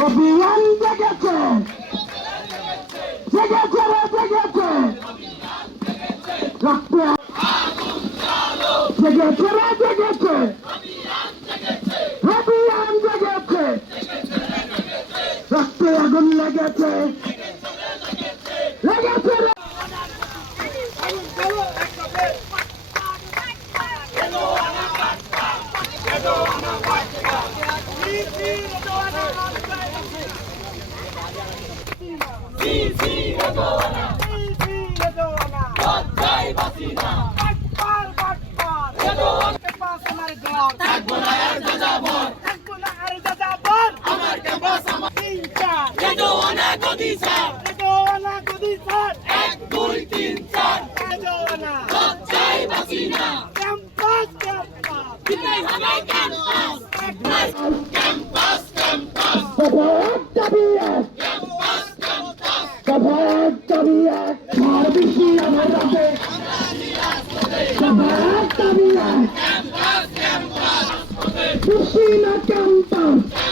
অভিযান জেগেছে জেগেছে রে জেগেছে রক্ত জেগেছে রে জেগেছে অভিযান জেগেছে রক্তে আগুন লেগেছে লেগেছে রে Campus!